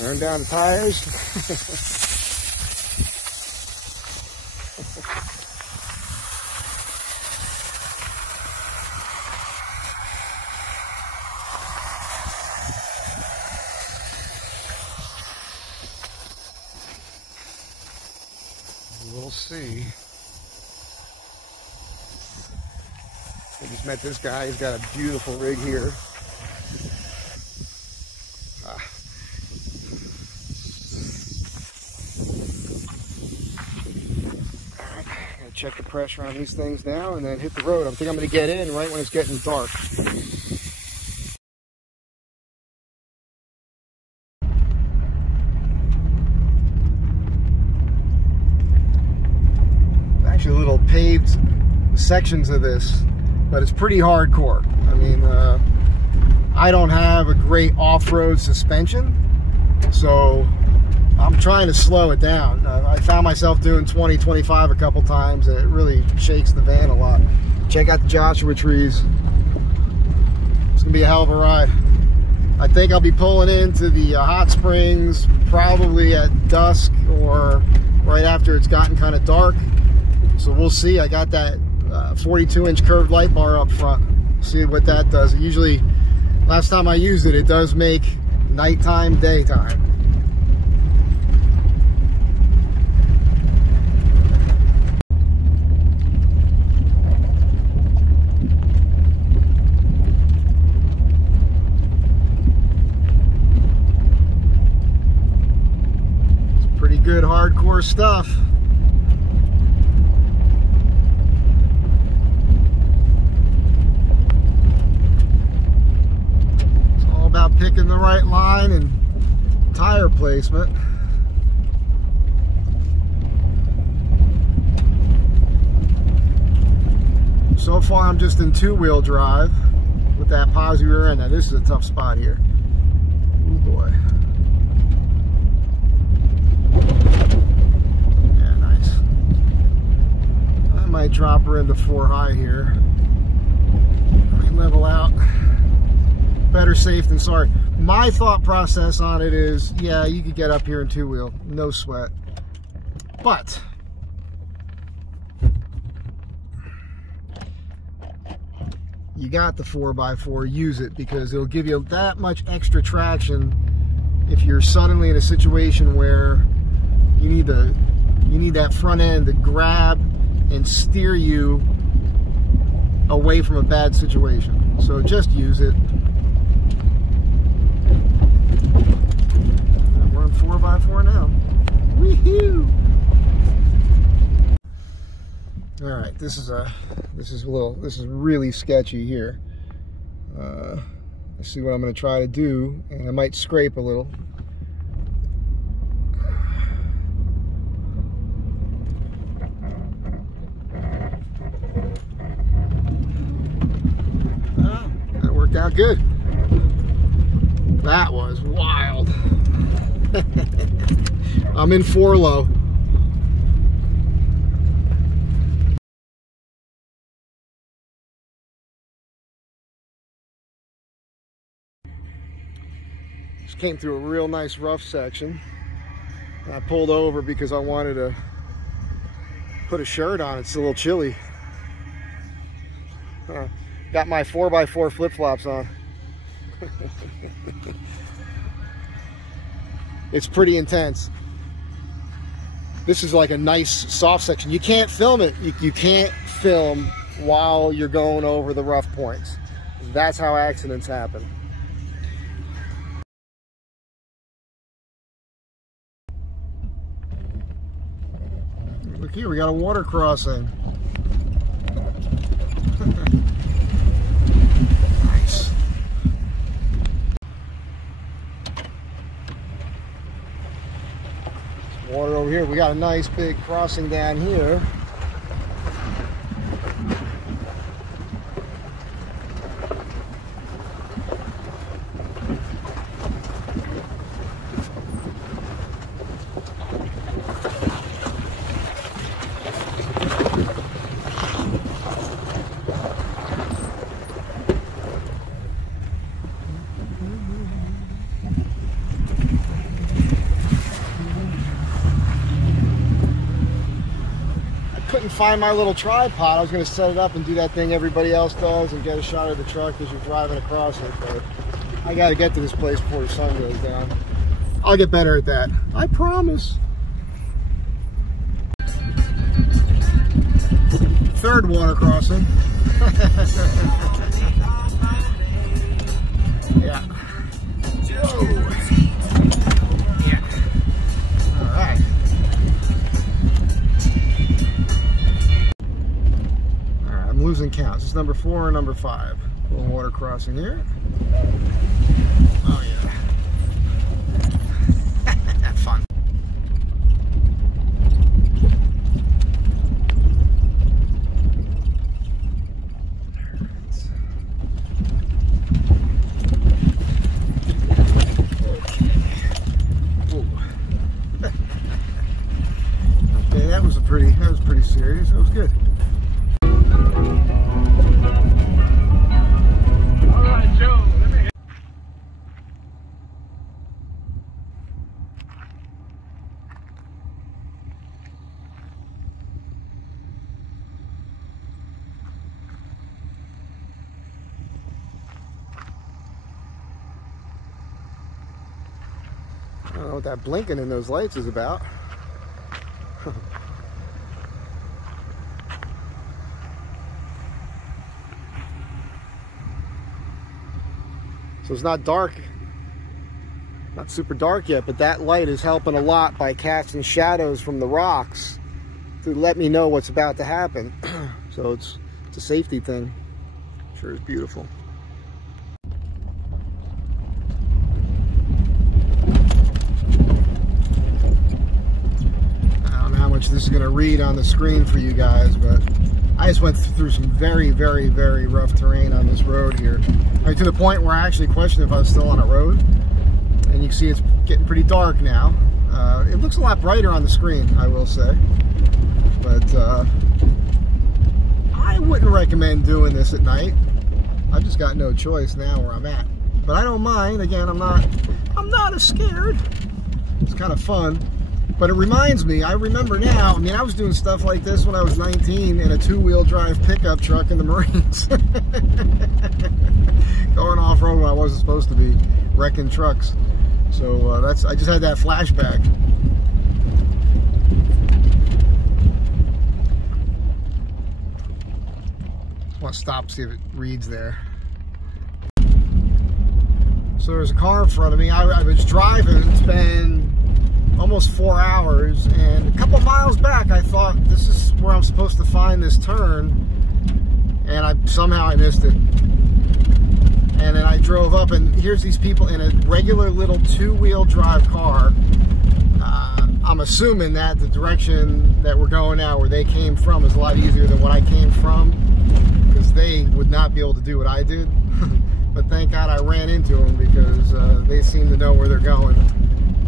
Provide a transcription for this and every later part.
Turn down the tires. We'll see. I just met this guy. He's got a beautiful rig here. Check the pressure on these things now and then hit the road. I think I'm going to get in right when it's getting dark. Actually little paved sections of this, but it's pretty hardcore. I mean, I don't have a great off-road suspension, so I'm trying to slow it down. I found myself doing 20, 25 a couple times, and it really shakes the van a lot. Check out the Joshua trees. It's gonna be a hell of a ride. I think I'll be pulling into the hot springs probably at dusk or right after it's gotten kind of dark. So we'll see. I got that 42-inch curved light bar up front. See what that does. It usually, last time I used it, it does make nighttime, daytime. Good hardcore stuff. It's all about picking the right line and tire placement. So far I'm just in two-wheel drive with that posi rear end. Now this is a tough spot here. Oh boy. Yeah, nice. I might drop her into 4 high here. Let me level out. Better safe than sorry. My thought process on it is, yeah, you could get up here in two-wheel, no sweat. But you got the 4x4, use it, because it'll give you that much extra traction if you're suddenly in a situation where you need that front end to grab and steer you away from a bad situation. So just use it. We're on 4x4 now. Woohoo! All right, this is really sketchy here. Let's see what I'm going to try to do, and I might scrape a little. That worked out good. That was wild. I'm in 4 low. Just came through a real nice rough section. I pulled over because I wanted to put a shirt on. It's a little chilly. Got my 4x4 flip-flops on. It's pretty intense. This is like a nice soft section. You can't film it. You can't film while you're going over the rough points. That's how accidents happen. Look here, we got a water crossing. Nice. Water over here. We got a nice big crossing down here. find my little tripod. I was going to set it up and do that thing everybody else does and get a shot of the truck as you're driving across it, but I got to get to this place before the sun goes down. I'll get better at that. I promise. Third water crossing. Yeah. Whoa. Yeah. All right. All right, I'm losing count. This is number 4 or number 5. Little water crossing here. Oh yeah. Fun. Okay, that was pretty serious. That was good. I don't know what that blinking in those lights is about. So it's not dark, not super dark yet, but that light is helping a lot by casting shadows from the rocks to let me know what's about to happen. So it's a safety thing. Sure is beautiful. This is going to read on the screen for you guys, but I just went through some very, very, very rough terrain on this road here. Right to the point where I actually questioned if I was still on a road. And you can see it's getting pretty dark now. It looks a lot brighter on the screen, I will say. But I wouldn't recommend doing this at night. I've just got no choice now where I'm at. But I don't mind. Again, I'm not as scared. It's kind of fun. But it reminds me, I remember now, I mean, I was doing stuff like this when I was 19 in a 2-wheel drive pickup truck in the Marines. Going off-road when I wasn't supposed to be, wrecking trucks. So I just had that flashback. I want to stop, see if it reads there. So there's a car in front of me. I was driving, it's been almost 4 hours, and a couple miles back I thought this is where I'm supposed to find this turn, and somehow I missed it. And then I drove up, and here's these people in a regular little 2-wheel drive car. I'm assuming that the direction that we're going now, where they came from, is a lot easier than what I came from, because they would not be able to do what I did. But thank God I ran into them, because they seem to know where they're going.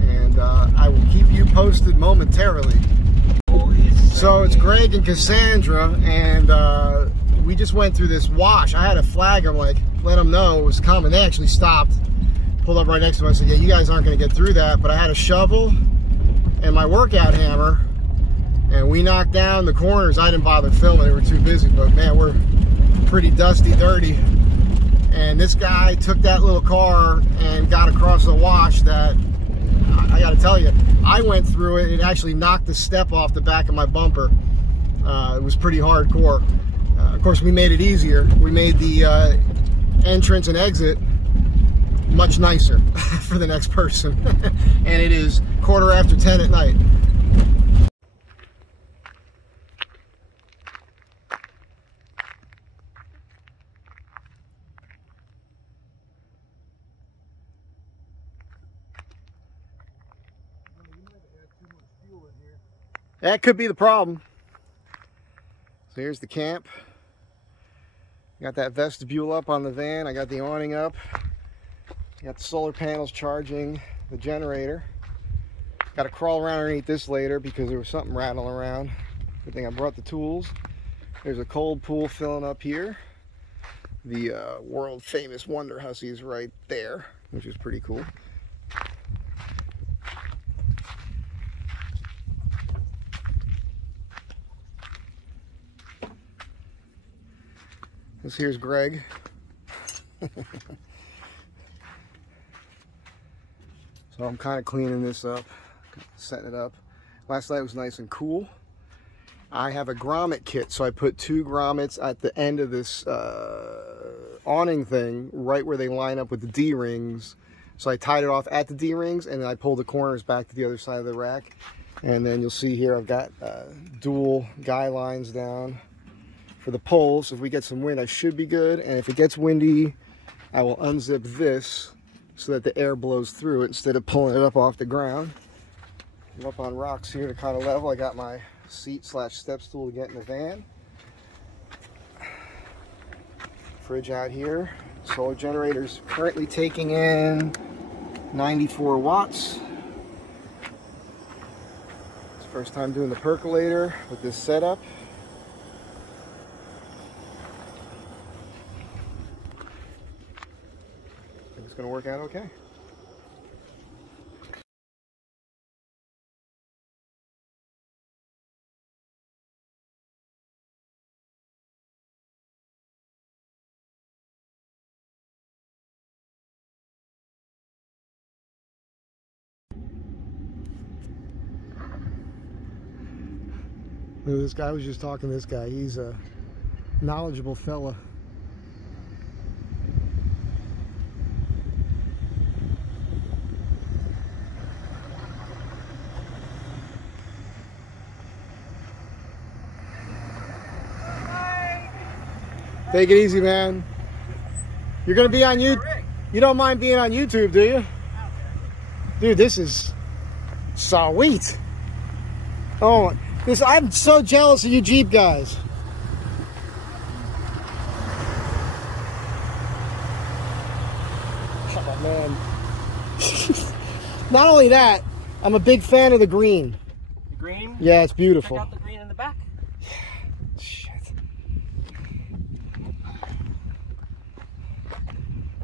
And I will keep you posted momentarily. So it's Greg and Cassandra, and we just went through this wash. I had a flag, I'm like, let them know it was coming. They actually stopped, pulled up right next to us. I said, yeah, you guys aren't going to get through that. But I had a shovel and my workout hammer, and we knocked down the corners. I didn't bother filming, they were too busy, but man, we're pretty dusty, dirty. And this guy took that little car and got across a wash that, I got to tell you, I went through it. It actually knocked the step off the back of my bumper. It was pretty hardcore. Of course, we made it easier. We made the entrance and exit much nicer for the next person. And it is 10:15 at night. That could be the problem. So here's the camp. Got that vestibule up on the van. I got the awning up. Got the solar panels charging the generator. Got to crawl around underneath this later because there was something rattling around. Good thing I brought the tools. There's a cold pool filling up here. The world famous Wonderhussy is right there, which is pretty cool. This here's Greg. So I'm kind of cleaning this up, setting it up. Last night was nice and cool. I have a grommet kit, so I put 2 grommets at the end of this awning thing, right where they line up with the D-rings. So I tied it off at the D-rings, and then I pulled the corners back to the other side of the rack. And then you'll see here I've got dual guy lines down for the poles. So if we get some wind, I should be good. And if it gets windy, I will unzip this so that the air blows through it instead of pulling it up off the ground. I'm up on rocks here to kind of level. I got my seat / step stool to get in the van. Fridge out here. Solar generator's currently taking in 94 watts. It's the first time doing the percolator with this setup. I think it's going to work out okay. This guy was just talking to this guy. He's a knowledgeable fella. Take it easy, man. You're gonna be on YouTube. You don't mind being on YouTube, do you? Dude, this is sweet. Oh, I'm so jealous of you Jeep guys. Oh, man. Not only that, I'm a big fan of the green. The green? Yeah, it's beautiful. Check out the green in the back. Yeah. Shit.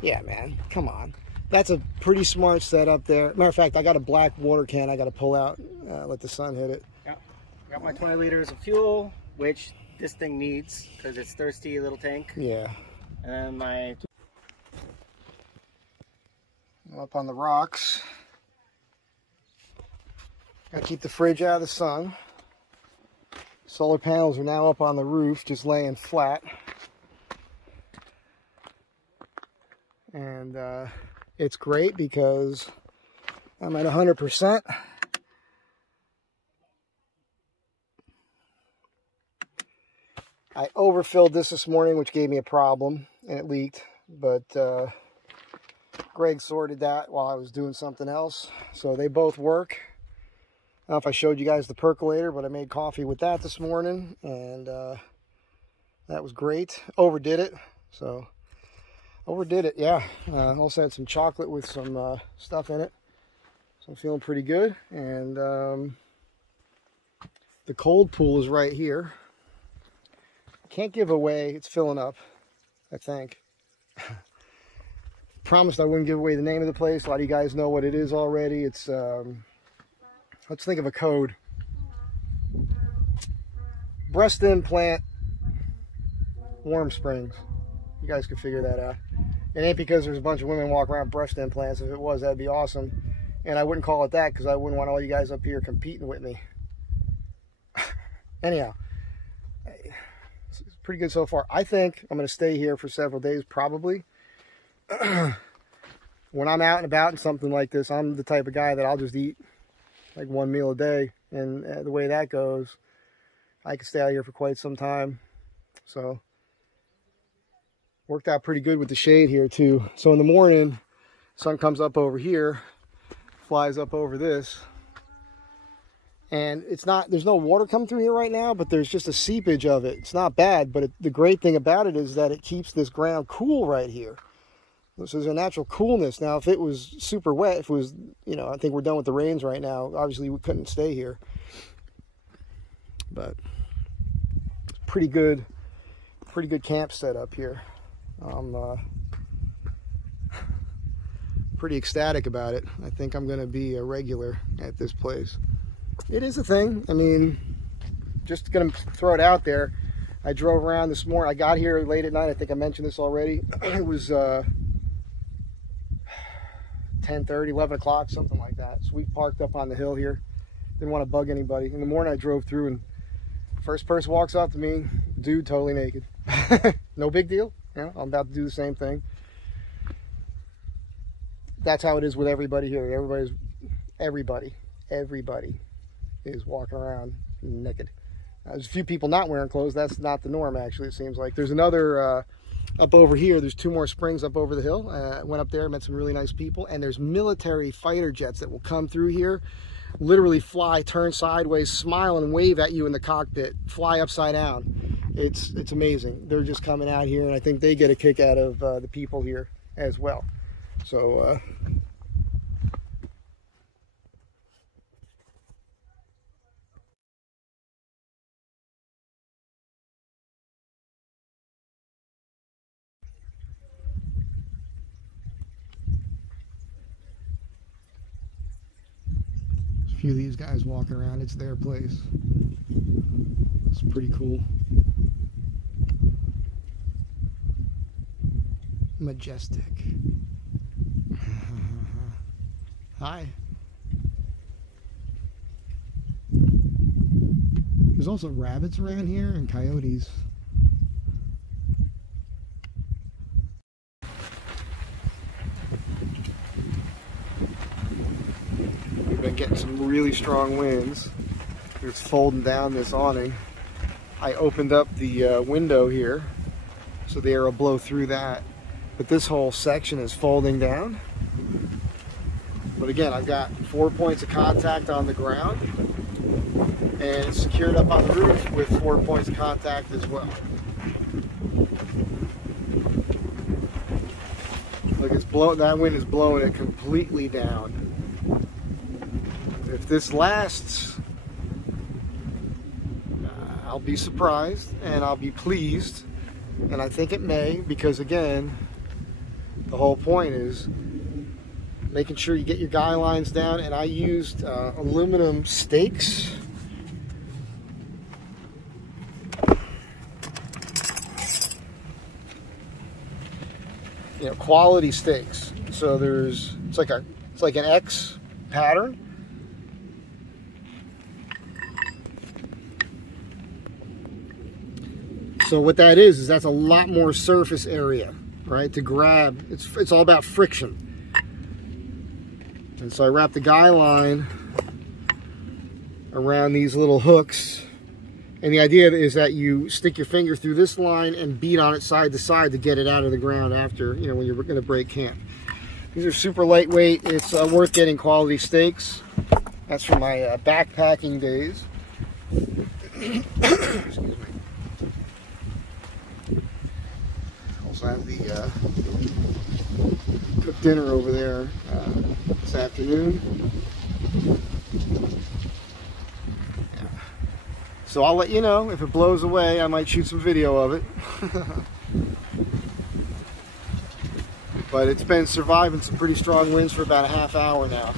Yeah, man. Come on. That's a pretty smart setup there. Matter of fact, I got a black water can I got to pull out, let the sun hit it. Yep. Got my 20 liters of fuel, which this thing needs because it's thirsty, little tank. Yeah. And my... I'm up on the rocks. Gotta keep the fridge out of the sun. Solar panels are now up on the roof, just laying flat. And it's great because I'm at 100%. I overfilled this morning, which gave me a problem, and it leaked. But Greg sorted that while I was doing something else. So they both work. I don't know if I showed you guys the percolator, but I made coffee with that this morning. And that was great. Overdid it. So, overdid it, yeah. Also had some chocolate with some stuff in it. So I'm feeling pretty good. And the cold pool is right here. Can't give away, it's filling up, I think. Promised I wouldn't give away the name of the place. A lot of you guys know what it is already. It's, let's think of a code. Breast implant Warm Springs. You guys can figure that out. It ain't because there's a bunch of women walking around breast implants. If it was, that'd be awesome. And I wouldn't call it that because I wouldn't want all you guys up here competing with me. Anyhow. Pretty good so far. I think I'm going to stay here for several days, probably. When I'm out and about and something like this, I'm the type of guy that I'll just eat like 1 meal a day. And the way that goes, I could stay out here for quite some time. So, worked out pretty good with the shade here too. So in the morning, sun comes up over here, flies up over this. And it's not, there's no water coming through here right now, but there's just a seepage of it. It's not bad, but the great thing about it is that it keeps this ground cool right here. So there's a natural coolness. Now, if it was super wet, if it was, you know, I think we're done with the rains right now. Obviously, we couldn't stay here. But pretty good camp setup here. I'm pretty ecstatic about it. I think I'm going to be a regular at this place. It is a thing. I mean, just going to throw it out there. I drove around this morning. I got here late at night. I think I mentioned this already. It was 10:30, 11 o'clock, something like that. So we parked up on the hill here. Didn't want to bug anybody. In the morning I drove through, and first person walks up to me, dude totally naked. No big deal. You know, I'm about to do the same thing. That's how it is with everybody here. Everybody is walking around naked. There's a few people not wearing clothes. That's not the norm, actually, it seems like. There's another up over here. There's 2 more springs up over the hill. Went up there, met some really nice people. And there's military fighter jets that will come through here, literally fly, turn sideways, smile and wave at you in the cockpit, fly upside down. It's amazing. They're just coming out here, and I think they get a kick out of the people here as well. So a few of these guys walking around. It's their place. It's pretty cool. Majestic. Hi. There's also rabbits around here and coyotes. We've been getting some really strong winds. It's folding down this awning. I opened up the window here so the air will blow through that. But this whole section is folding down. But again, I've got 4 points of contact on the ground, and it's secured up on the roof with 4 points of contact as well. Look, it's blowing. That wind is blowing it completely down. If this lasts, I'll be surprised and I'll be pleased, and I think it may, because again, the whole point is making sure you get your guy lines down, and I used aluminum stakes. You know, quality stakes. So it's like an X pattern. So what that is that's a lot more surface area, right, to grab. It's all about friction. And so I wrap the guy line around these little hooks, and the idea is that you stick your finger through this line and beat on it side to side to get it out of the ground after, you know, when you're going to break camp. These are super lightweight. It's worth getting quality stakes. That's from my backpacking days. Excuse me. Also have the cooked dinner over there this afternoon. Yeah. So I'll let you know if it blows away. I might shoot some video of it. But it's been surviving some pretty strong winds for about a half hour now.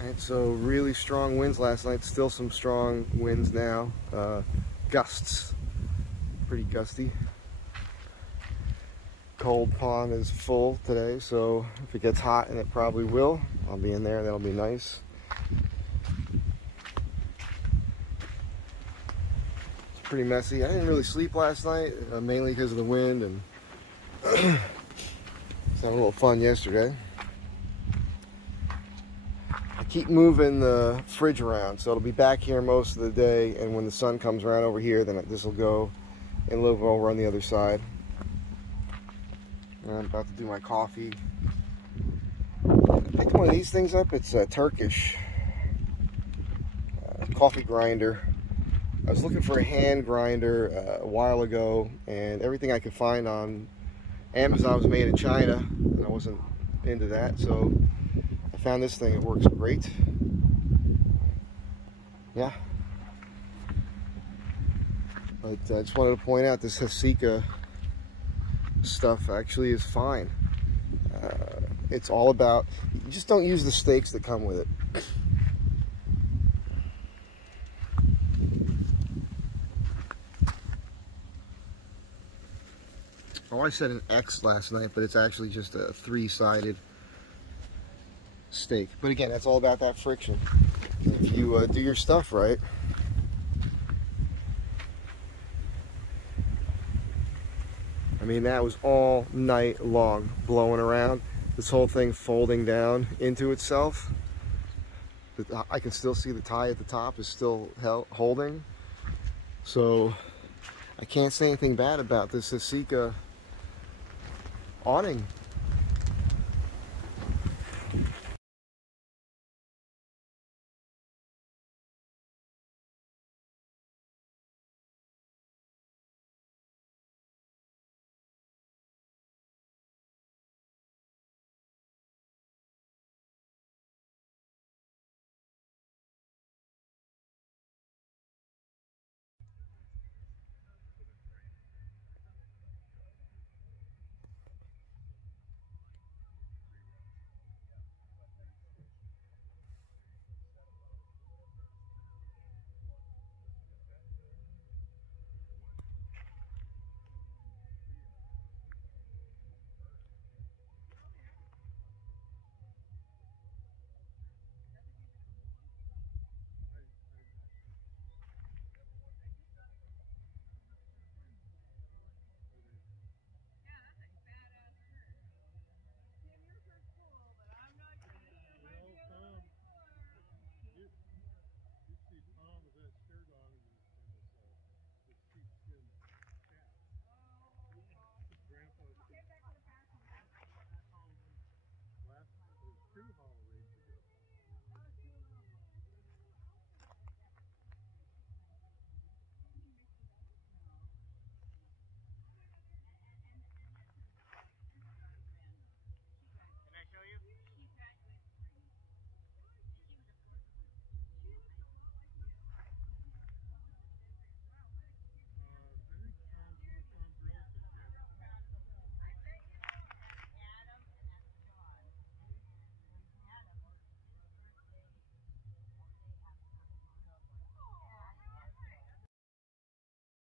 Alright, so really strong winds last night, still some strong winds now. Gusts, pretty gusty. Cold pond is full today, so if it gets hot, and it probably will, I'll be in there. That'll be nice. It's pretty messy. I didn't really sleep last night, mainly because of the wind, and was having a little fun yesterday. I keep moving the fridge around, so it'll be back here most of the day, and when the sun comes around over here, then this will go and live over on the other side. And I'm about to do my coffee. I picked one of these things up. It's a Turkish coffee grinder. I was looking for a hand grinder a while ago, and everything I could find on Amazon was made in China, and I wasn't into that, so I found this thing. It works great. Yeah. But I just wanted to point out this Hasika stuff actually is fine. It's all about, just don't use the stakes that come with it. Oh, I said an X last night, but it's actually just a 3-sided stake. But again, that's all about that friction. If you do your stuff right. I mean, that was all night long, blowing around. This whole thing folding down into itself. I can still see the tie at the top is still holding. So I can't say anything bad about this Asica awning.